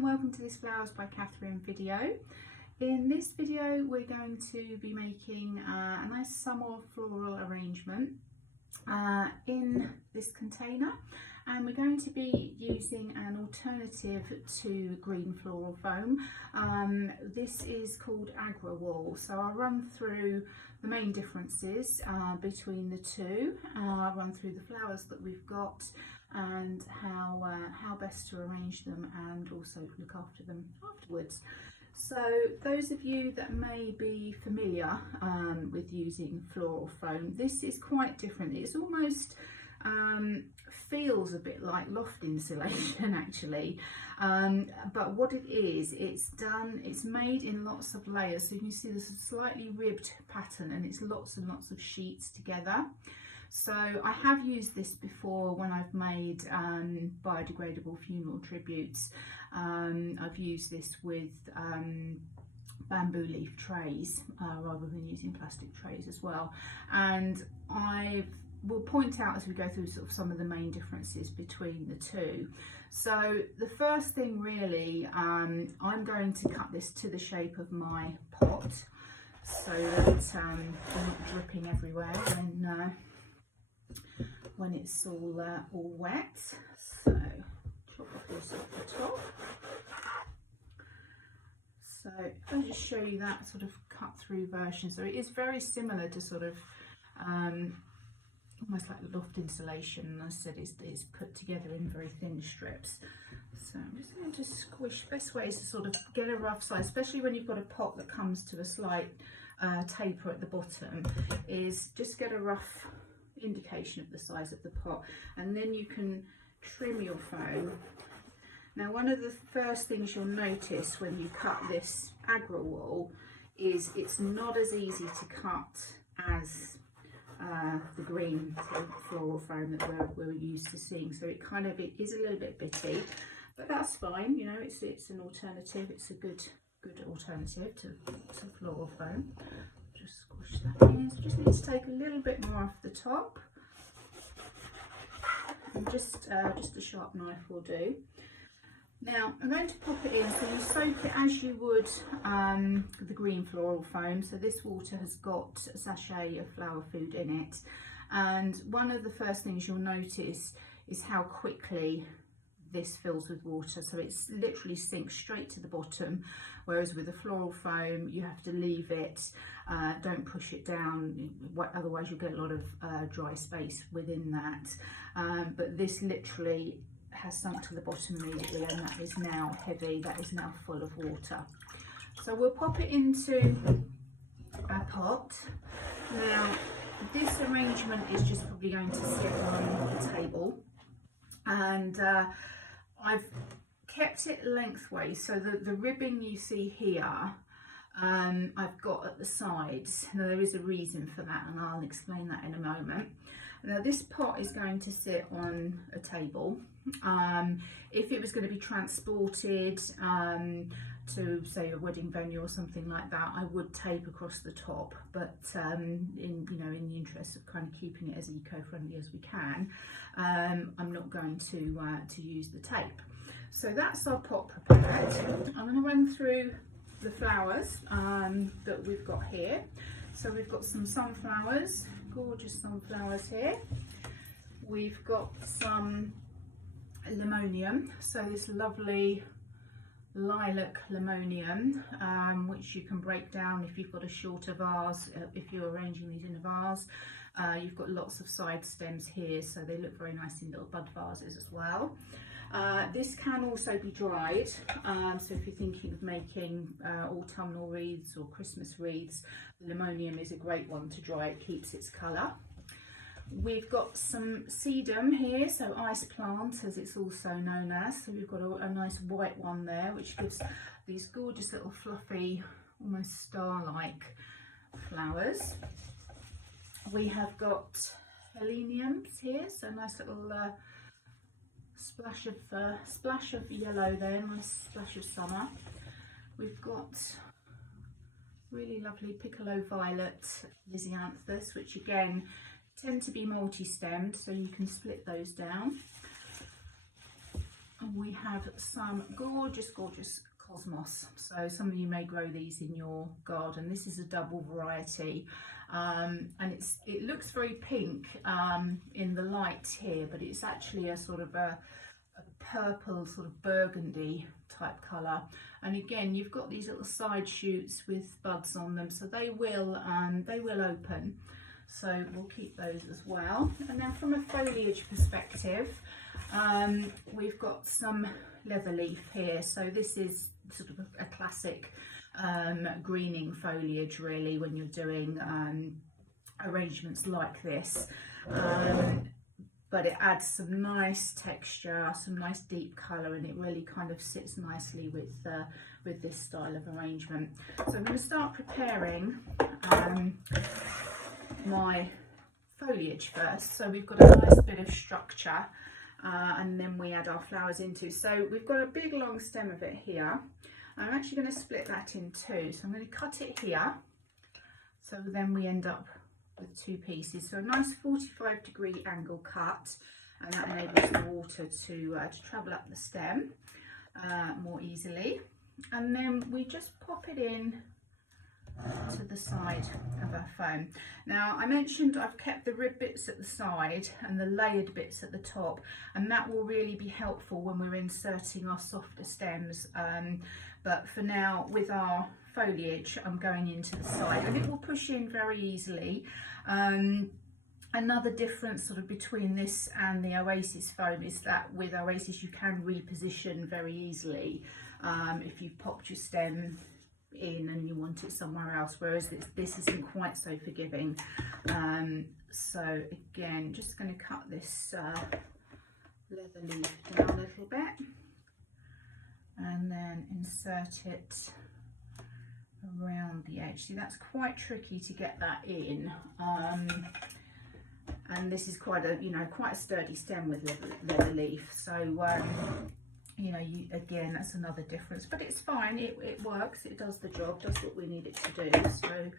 and welcome to this Flowers by Catherine video. In this video we're going to be making a nice summer floral arrangement in this container, and we're going to be using an alternative to green floral foam. This is called Agra wool, so I'll run through the main differences between the two. I'll run through the flowers that we've got and how best to arrange them and also look after them afterwards. So those of you that may be familiar with using floral foam, this is quite different. It's almost feels a bit like loft insulation actually, but what it is, it's made in lots of layers. So you can see there's a slightly ribbed pattern and it's lots and lots of sheets together. So I have used this before when I've made biodegradable funeral tributes. I've used this with bamboo leaf trays rather than using plastic trays as well, and we'll point out as we go through sort of some of the main differences between the two. So the first thing really, I'm going to cut this to the shape of my pot so that I'm not dripping everywhere when it's all wet. So chop off this off the top. So I'll just show you that sort of cut through version. So it is very similar to sort of almost like loft insulation. As I said, it's put together in very thin strips. So I'm just going to squish. Best way is to sort of get a rough size, especially when you've got a pot that comes to a slight taper at the bottom, is just get a rough indication of the size of the pot, and then you can trim your foam. Now, one of the first things you'll notice when you cut this Agra wool is it's not as easy to cut as the green floral foam that we're used to seeing. So it is a little bit bitty, but that's fine. You know, it's an alternative. It's a good alternative to floral foam. Just squish that in. So just need to take a little bit more off the top, and just a sharp knife will do. Now I'm going to pop it in, so you soak it as you would the green floral foam. So this water has got a sachet of flower food in it, and one of the first things you'll notice is how quickly this fills with water. So it's literally sinks straight to the bottom, whereas with the floral foam you have to leave it, don't push it down, otherwise you'll get a lot of dry space within that. But this literally has sunk to the bottom immediately, and that is now heavy, that is now full of water. So we'll pop it into our pot. Now this arrangement is just probably going to sit on the table, and I've kept it lengthways, so the ribbing you see here I've got at the sides. Now there is a reason for that, and I'll explain that in a moment. Now this pot is going to sit on a table. If it was going to be transported to say a wedding venue or something like that, I would tape across the top, but in the interest of kind of keeping it as eco-friendly as we can, I'm not going to use the tape. So that's our pot prepared. I'm going to run through the flowers that we've got here. So we've got some sunflowers, gorgeous sunflowers here. We've got some limonium, so this lovely lilac limonium, which you can break down if you've got a shorter vase, if you're arranging these in a vase. You've got lots of side stems here, so they look very nice in little bud vases as well. This can also be dried, so if you're thinking of making autumnal wreaths or Christmas wreaths, limonium is a great one to dry. It keeps its colour. We've got some sedum here, so ice plant as it's also known as. So we've got a nice white one there, which gives these gorgeous little fluffy, almost star-like flowers. We have got heleniums here, so a nice little splash of yellow there, nice splash of summer. We've got really lovely piccolo violet lisianthus, which again tend to be multi-stemmed, so you can split those down. And we have some gorgeous cosmos. So some of you may grow these in your garden. This is a double variety, and it looks very pink in the light here, but it's actually a sort of a purple, sort of burgundy type colour. And again, you've got these little side shoots with buds on them, so they will open. So we'll keep those as well. And then from a foliage perspective, we've got some leather leaf here. So this is sort of a classic greening foliage, really, when you're doing arrangements like this. But it adds some nice texture, some nice deep colour, and it really kind of sits nicely with this style of arrangement. So I'm going to start preparing my foliage first. So we've got a nice bit of structure, and then we add our flowers into. So we've got a big long stem of it here. I'm actually going to split that in two. So I'm going to cut it here. So then we end up with two pieces. So a nice 45-degree angle cut, and that enables the water to travel up the stem more easily. And then we just pop it in to the side of our foam. Now, I mentioned I've kept the rib bits at the side and the layered bits at the top, and that will really be helpful when we're inserting our softer stems, but for now, with our foliage, I'm going into the side, and it will push in very easily. Another difference sort of between this and the Oasis foam is that with Oasis you can reposition very easily if you've popped your stem in and you want it somewhere else, whereas this isn't quite so forgiving. So again, just going to cut this leather leaf down a little bit and then insert it around the edge. See, that's quite tricky to get that in, and this is quite a sturdy stem with leather leaf, so again, that's another difference, but it's fine. It works, it does the job, does what we need it to do. So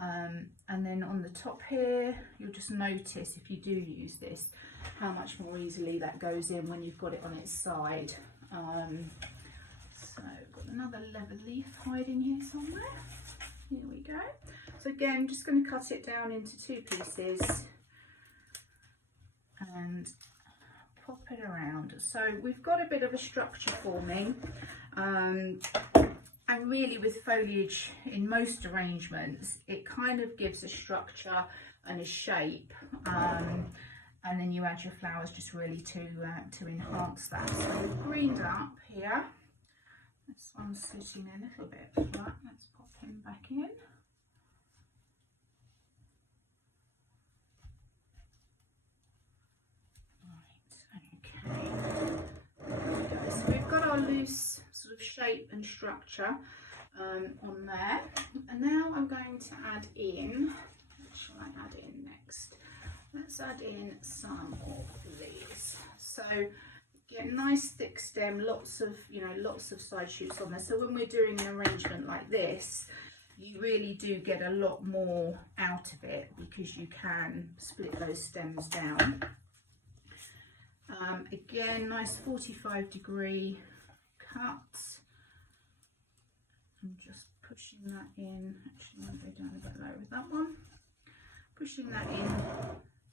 and then on the top here, you'll just notice, if you do use this, how much more easily that goes in when you've got it on its side. So I've got another leather leaf hiding here somewhere. Here we go. So again, just going to cut it down into two pieces and pop it around. So we've got a bit of a structure forming, and really with foliage in most arrangements, it kind of gives a structure and a shape, and then you add your flowers just really to enhance that. So we've greened up here. This one's sitting a little bit flat. Let's pop him back in. Right, okay. There we go. So we've got our loose sort of shape and structure on there. And now I'm going to add in, what shall I add in next? Let's add in some of these. So get a nice thick stem, lots of side shoots on there. So when we're doing an arrangement like this, you really do get a lot more out of it because you can split those stems down. Again, nice 45-degree cut. I'm just pushing that in. Actually, I'm going to go down a bit lower with that one. Pushing that in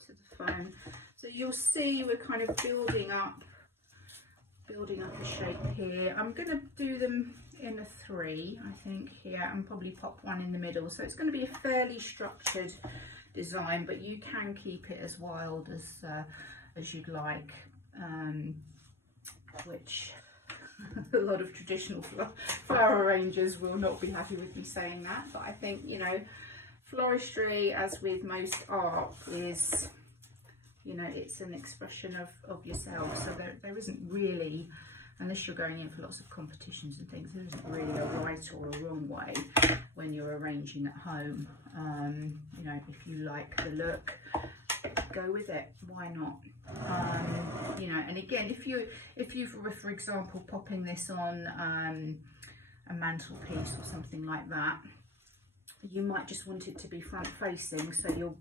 to the foam. So you'll see we're kind of building up a shape here. I'm going to do them in a 3, I think, here, and probably pop one in the middle. So it's going to be a fairly structured design, but you can keep it as wild as you'd like, which a lot of traditional flower arrangers will not be happy with me saying that, but I think, floristry, as with most art, is, it's an expression of yourself. So there isn't really, unless you're going in for lots of competitions and things, there isn't really a right or a wrong way when you're arranging at home. If you like the look, go with it, why not? And again, if you were, for example, popping this on a mantelpiece or something like that, you might just want it to be front facing, so you'll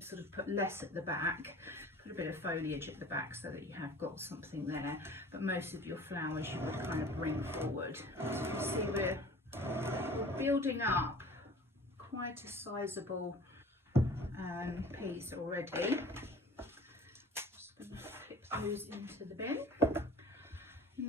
sort of put less at the back, put a bit of foliage at the back so that you have got something there, but most of your flowers you would kind of bring forward. As you can see, we're building up quite a sizable piece already. Just going to flip those into the bin.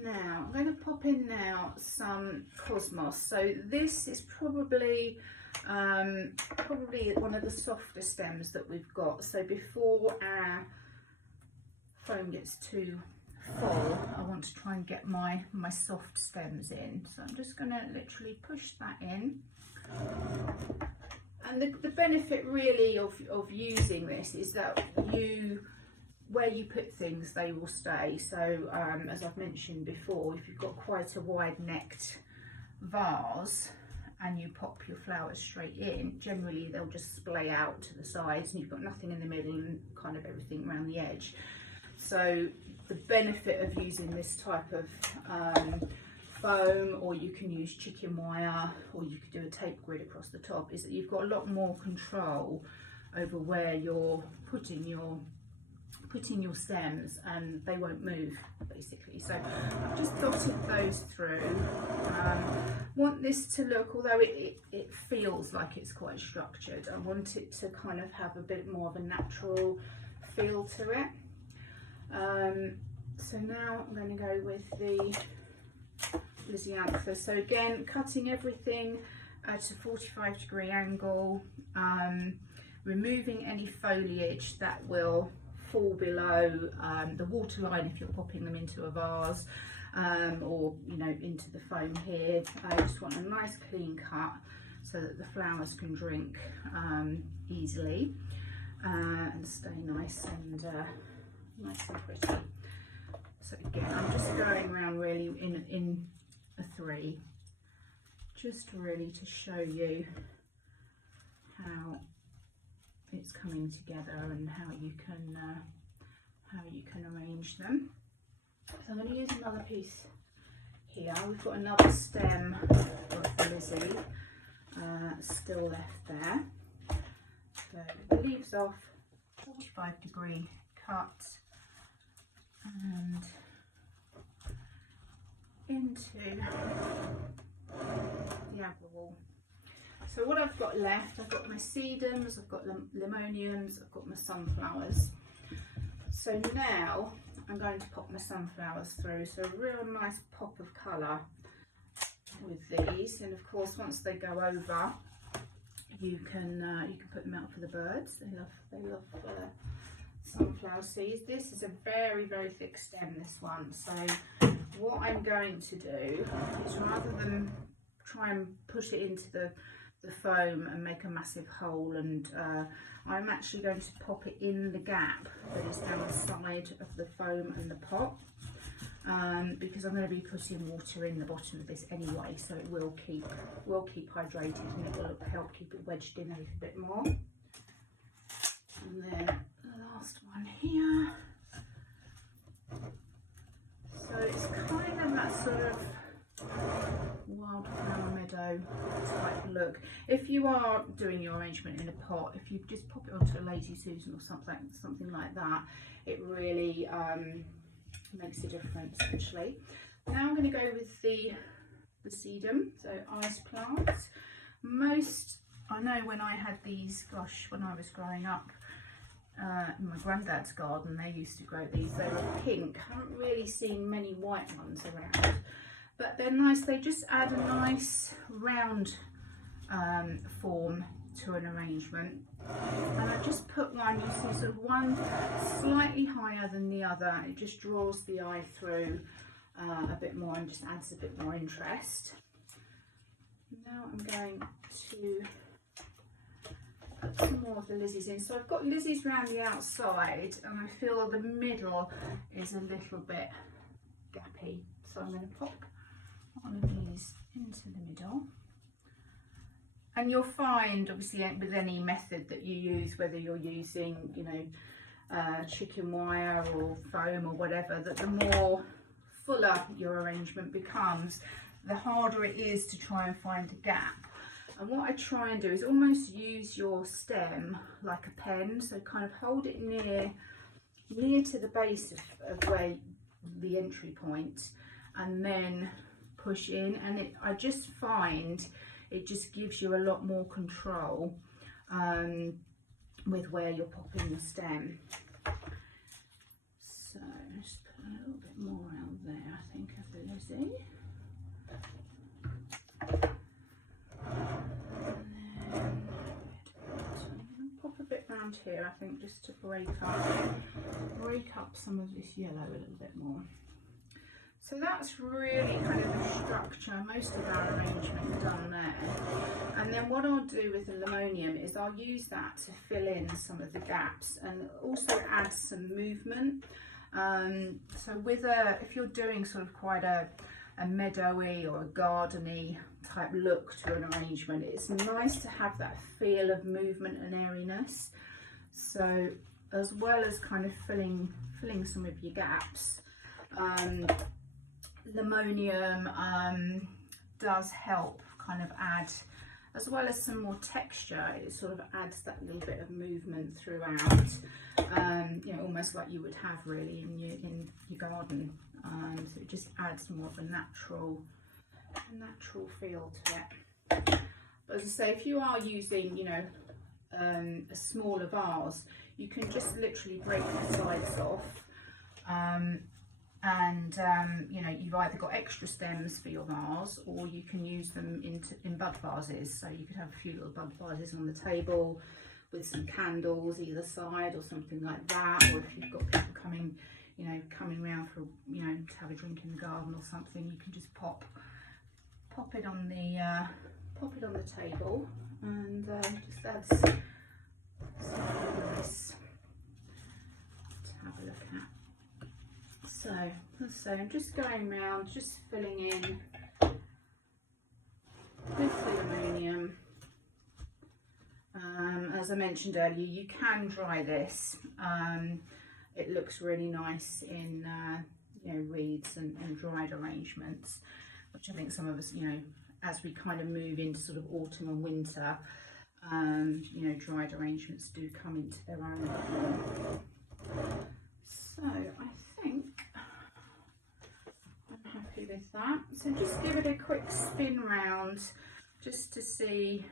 Now I'm going to pop in now some cosmos. So this is probably one of the softer stems that we've got. So before our foam gets too full, I want to try and get my soft stems in. So I'm just going to literally push that in. And the benefit really of using this is that where you put things, they will stay. So as I've mentioned before, if you've got quite a wide necked vase and you pop your flowers straight in, generally they'll just splay out to the sides and you've got nothing in the middle and kind of everything around the edge. So the benefit of using this type of foam, or you can use chicken wire, or you could do a tape grid across the top, is that you've got a lot more control over where you're putting your stems, and they won't move basically. So I've just dotted those through. Want this to look, although it feels like it's quite structured, I want it to kind of have a bit more of a natural feel to it. So now I'm going to go with the Lysianthus. So again, cutting everything at a 45-degree angle, removing any foliage that will fall below the water line if you're popping them into a vase, or into the foam here. I just want a nice clean cut so that the flowers can drink easily and stay nice and pretty. So again, I'm just going around really in a 3, just really to show you how it's coming together and how you can arrange them. So I'm going to use another piece here. We've got another stem of the Lizzie still left there. So the leaves off, 45-degree cut, and into the Agra wall. So what I've got left, I've got my sedums, I've got limoniums, I've got my sunflowers. So now I'm going to pop my sunflowers through. So a real nice pop of colour with these, and of course once they go over, you can put them out for the birds. They love sunflower seeds. This is a very, very thick stem, this one. So what I'm going to do is, rather than try and push it into the foam and make a massive hole, and I'm actually going to pop it in the gap that is down the side of the foam and the pot, because I'm going to be putting water in the bottom of this anyway, so it will keep hydrated and it will help keep it wedged in a little bit more. And then the last one here. So it's kind of that sort of wildflower meadow type look. If you are doing your arrangement in a pot, if you just pop it onto a Lazy Susan or something like that, it really makes a difference actually. Now I'm going to go with the sedum, so ice plants. I know when I had these, gosh, when I was growing up in my granddad's garden, they used to grow these. They were pink. I haven't really seen many white ones around, but they're nice. They just add a nice round form to an arrangement. And I just put one, you see, sort of one slightly higher than the other. It just draws the eye through a bit more and just adds a bit more interest. Now I'm going to put some more of the Lizzies in. So I've got Lizzies around the outside, and I feel the middle is a little bit gappy. So I'm going to pop one of these into the middle. And you'll find, obviously, with any method that you use, whether you're using, chicken wire or foam or whatever, that the more fuller your arrangement becomes, the harder it is to try and find a gap. And what I try and do is almost use your stem like a pen, so kind of hold it near near to the base of where the entry point, and then push in, and I just find it just gives you a lot more control with where you're popping the stem. So just put a little bit more out there, I think, of the Lizzie. Pop a bit round here, I think, just to break up some of this yellow a little bit more. So that's really kind of the structure, most of our arrangement done there. And then what I'll do with the linoleum is I'll use that to fill in some of the gaps and also add some movement. So if you're doing sort of quite a meadowy or a gardeny type look to an arrangement, it's nice to have that feel of movement and airiness. So as well as kind of filling some of your gaps, linoleum does help kind of add, as well as some more texture, it sort of adds that little bit of movement throughout, you know, almost like you would have really in your garden. So it just adds more of a natural feel to it. But as I say, if you are using, you know, a smaller vase, you can just literally break the sides off, you know, you've either got extra stems for your vase, or you can use them in bud vases. So you could have a few little bud vases on the table with some candles either side or something like that. Or if you've got people coming, you know, coming round for, you know, to have a drink in the garden or something, you can just pop it on the table, and just adds something nice to have a look at. So I'm just going around, just filling in with the linoleum. As I mentioned earlier, you can dry this. It looks really nice in you know, wreaths and dried arrangements, which I think some of us, you know, as we kind of move into sort of autumn and winter, you know, dried arrangements do come into their own. So I think I'm happy with that. So just give it a quick spin round just to see.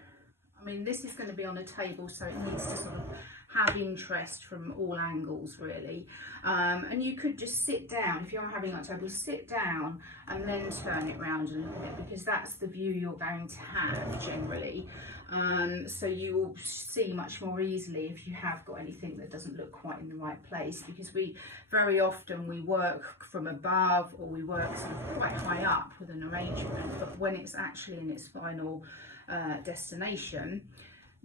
I mean, this is going to be on a table, so it needs to sort of have interest from all angles really, and you could just sit down if you're having that table, sit down and then turn it round a little bit, because that's the view you're going to have generally. So you will see much more easily if you have got anything that doesn't look quite in the right place, because we very often work from above, or we work sort of quite high up with an arrangement, but when it's actually in its final destination,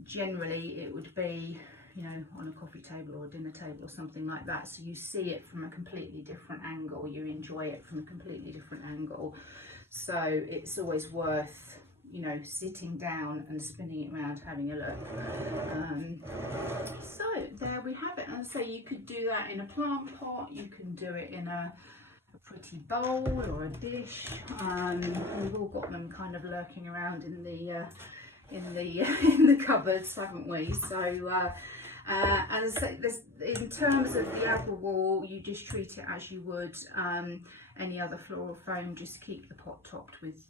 generally it would be, you know, on a coffee table or a dinner table or something like that. So you see it from a completely different angle, you enjoy it from a completely different angle. So it's always worth, you know, sitting down and spinning it around, having a look. So there we have it. And so you could do that in a plant pot, you can do it in a pretty bowl or a dish. We've all got them kind of lurking around in the cupboards, haven't we? So as I say, in terms of the Agra wall, you just treat it as you would any other floral foam. Just keep the pot topped with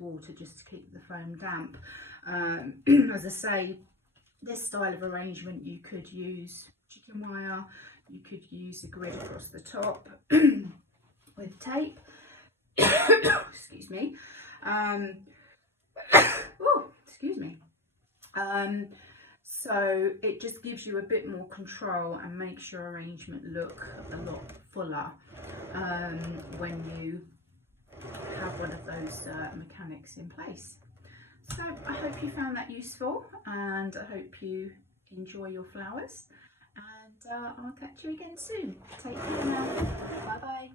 water, just to keep the foam damp. As I say, this style of arrangement, you could use chicken wire, you could use a grid across the top with tape. Excuse me. Oh, excuse me. So it just gives you a bit more control and makes your arrangement look a lot fuller when you have one of those mechanics in place. So I hope you found that useful, and I hope you enjoy your flowers, and I'll catch you again soon. Take care now. Bye bye.